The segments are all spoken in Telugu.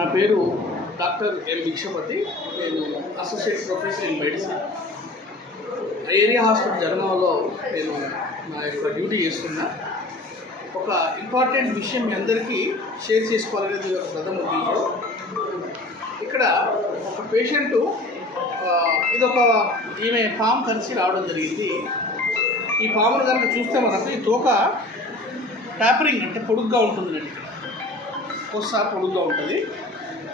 నా పేరు డాక్టర్ ఎం భిక్షపతి. నేను associate professor in medicine. Area hospital జనగాంలో నేను నా యొక్క డ్యూటీ చేస్తున్నా. ఒక ఇంపార్టెంట్ విషయం మీ అందరికీ షేర్ చేసుకోవాలనేది ఒక ప్రథమ ఉద్దేశం. ఇక్కడ ఒక పేషెంటు ఈమె పాము కలిసి రావడం జరిగింది. ఈ పామును కనుక చూస్తే మనకు ఈ తోక ట్యాపరింగ్ అంటే పొడుగ్గా ఉంటుంది. ఇక్కడ ఒకసారి పొడుగ్గా ఉంటుంది.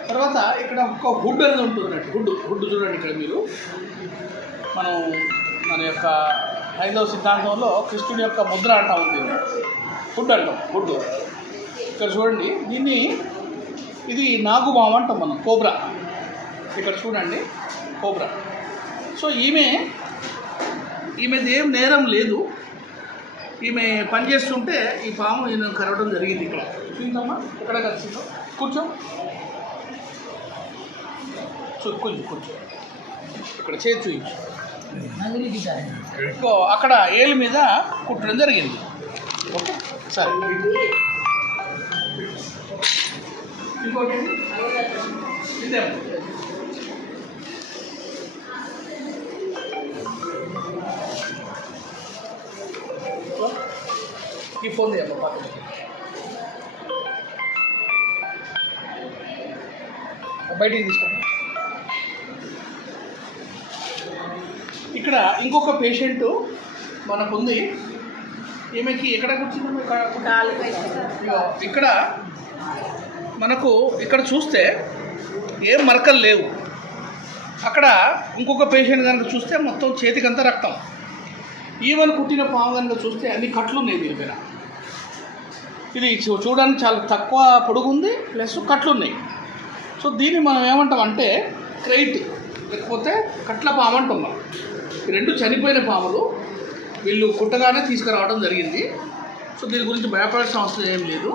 తర్వాత ఇక్కడ ఒక హుడ్ అనేది ఉంటుంది. హుడ్ చూడండి. ఇక్కడ మీరు మన యొక్క హైందవ సిద్ధాంతంలో కృష్ణుడి యొక్క ముద్ర అంటా ఉంది. హుడ్ అంటాం. హుడ్ ఇక్కడ చూడండి. ఇది నాగుపాము అంటాం మనం, కోబ్రా. ఇక్కడ చూడండి, కోబ్రా. సో ఈమెది ఏం నేరం లేదు. ఈమె పనిచేస్తుంటే ఈ పాము ఈయన కరవడం జరిగింది. ఇక్కడ చూద్దామా, ఎక్కడ కలిసిందో. కూర్చో, కూర్చో. ఇక్కడ చేతి చూపించు. అక్కడ ఏళ్ళ మీద కుట్టడం జరిగింది. ఓకే, సరే. ఇంకోటి ఇదే ఈ ఫోన్ తీయమ్మా. బయటికి తీసుకోండి. ఇక్కడ ఇంకొక పేషెంటు మనకుంది. ఈమెకి ఎక్కడ కూర్చుంది? ఇక్కడ మనకు ఇక్కడ చూస్తే ఏం మరకలు లేవు. అక్కడ ఇంకొక పేషెంట్ కనుక చూస్తే మొత్తం చేతికంతా రక్తం. ఈవెన్ కుట్టిన పాము కనుక చూస్తే అన్ని కట్లు ఉన్నాయి దీనిపైన. ఇది చూడడానికి చాలా తక్కువ పొడుగుంది, ప్లస్ కట్లు ఉన్నాయి. సో దీన్ని మనం ఏమంటాం అంటే క్రైట్, లేకపోతే కట్ల పాము అంటాం మనం. ఈ రెండు చనిపోయిన పాములు వీళ్ళు కుట్టగానే తీసుకురావడం జరిగింది. సో దీని గురించి భయపడాల్సిన అవసరం ఏం లేదు.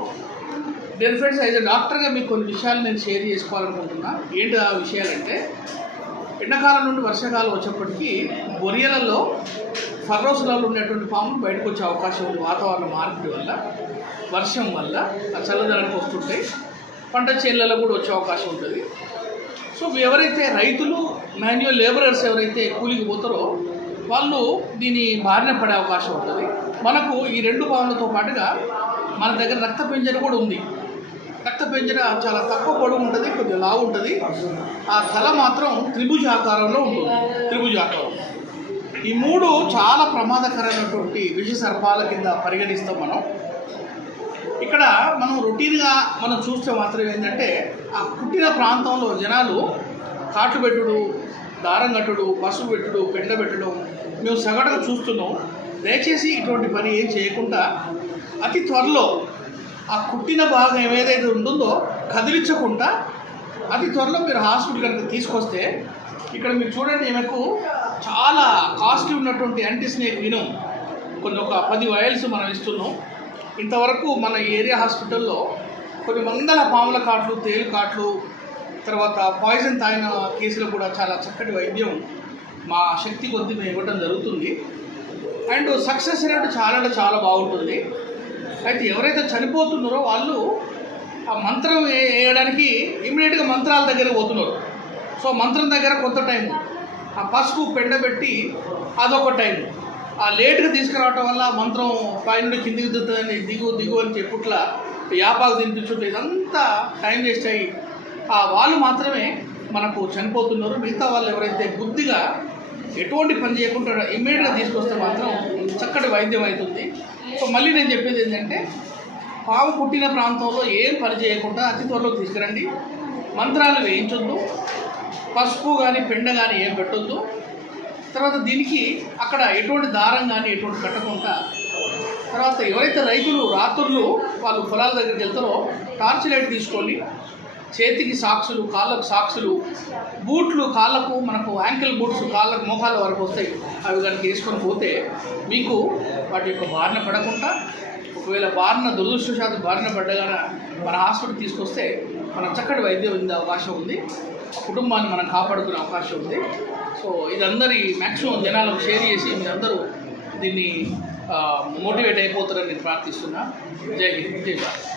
డెన్ ఫ్రెండ్స్, యాజ్ ఎ డాక్టర్గా మీకు కొన్ని విషయాలు నేను షేర్ చేసుకోవాలనుకుంటున్నా. ఏంటి ఆ విషయాలంటే, ఎండాకాలం నుండి వర్షాకాలం వచ్చేప్పటికీ బొరియలలో ఫర్రోసులలో ఉన్నటువంటి పాములు బయటకు వచ్చే అవకాశం ఉంది. వాతావరణ మార్పిడి వల్ల, వర్షం వల్ల ఆ చల్లదనానికి వస్తుంటాయి. పంట చేనులలో కూడా వచ్చే అవకాశం ఉంటుంది. సో ఎవరైతే రైతులు, మాన్యువల్ లేబరర్స్ ఎవరైతే కూలికి పోతారో వాళ్ళు దీని బారిన పడే అవకాశం ఉంటుంది. మనకు ఈ రెండు పాములతో పాటుగా మన దగ్గర రక్త పెంజర కూడా ఉంది. రక్త పెంజర చాలా తక్కువ పొడవు ఉంటుంది, కొద్దిగా లావు ఉంటుంది. ఆ తల మాత్రం త్రిభుజాకారంలో ఉంటుంది. త్రిభుజాకారం. ఈ మూడు చాలా ప్రమాదకరమైనటువంటి విష సర్పాల కింద పరిగణిస్తాం మనం. ఇక్కడ మనం రొటీన్గా మనం చూస్తే మాత్రం ఏంటంటే, ఆ కుట్టిన ప్రాంతంలో జనాలు కాట్లు పెట్టుడు, దారం కట్టుడు, పసుపు పెట్టుడు, పెండ పెట్టడం మేము సగటుగా చూస్తున్నాం. దయచేసి ఇటువంటి పని ఏం చేయకుండా అతి త్వరలో ఆ కుట్టిన భాగం ఏదైతే ఉంటుందో కదిలించకుండా అతి త్వరలో మీరు హాస్పిటల్ కనుక తీసుకొస్తే, ఇక్కడ మీరు చూడండి, ఈమెకు చాలా కాస్ట్లీ ఉన్నటువంటి యాంటీ స్నేక్ వినం ఒక 10 వైల్స్ మనం ఇస్తున్నాం. ఇంతవరకు మన ఏరియా హాస్పిటల్లో కొన్ని వందల పాముల కాట్లు, తేలు కాట్లు, తర్వాత పాయిజన్ తాగిన కేసులు కూడా చాలా చక్కటి వైద్యం మా శక్తి కొద్ది మేము ఇవ్వడం జరుగుతుంది. అండ్ సక్సెస్ రేట్ చాలా బాగుంటుంది. అయితే ఎవరైతే చనిపోతున్నారో వాళ్ళు ఆ మంత్రం వేయడానికి ఇమీడియట్గా మంత్రాల దగ్గర పోతున్నారు. సో మంత్రం దగ్గర కొంత టైం, ఆ పసుపు పెండబెట్టి అదొక టైం, ఆ లేట్గా తీసుకురావటం వల్ల మంత్రం పైనుండి కిందికి దిగుతుందని దిగు అని చెప్పుట్లా యాపాకు తినిపించుంటే ఇదంతా టైం వేస్ట్ అయ్యి ఆ వాళ్ళు మాత్రమే మనకు చనిపోతున్నారు. మిగతా వాళ్ళు ఎవరైతే బుద్ధిగా ఎటువంటి పని చేయకుండా ఇమ్మీడియట్గా తీసుకొస్తే మాత్రం చక్కటి వైద్యం అవుతుంది. సో మళ్ళీ నేను చెప్పేది ఏంటంటే, పాము పుట్టిన ప్రాంతంలో ఏం పని చేయకుండా అతి త్వరలో తీసుకురండి. మంత్రాలు వేయించొద్దు, పసుపు కానీ పెండ కానీ ఏం పెట్టొద్దు. తర్వాత దీనికి అక్కడ ఎటువంటి దారం కానీ ఎటువంటి కట్టకుండా, తర్వాత ఎవరైతే రైతులు రాత్రులు వాళ్ళు పొలాల దగ్గరికి వెళ్తారో టార్చ్ లైట్ తీసుకొని చేతికి సాక్సులు, కాళ్ళకు సాక్సులు, బూట్లు కాళ్ళకు మనకు యాంకిల్ బూట్స్ కాళ్ళకు మోకాళ్ళ వరకు వస్తాయి. అవి కనుక వేసుకొని పోతే మీకు వాటి యొక్క బారిన పడకుండా, ఒకవేళ దురదృష్టవశాత్తు బారిన పడ్డగానే మన హాస్పిటల్ తీసుకొస్తే మనం చక్కటి వైద్యం ఉండే అవకాశం ఉంది. కుటుంబాన్ని మనం కాపాడుకునే అవకాశం ఉంది. సో ఇదందరి మ్యాక్సిమం జనాలకు షేర్ చేసి మీరందరూ దీన్ని మోటివేట్ అయిపోతారని నేను ప్రార్థిస్తున్నా. జై హింద్, జై భారత్.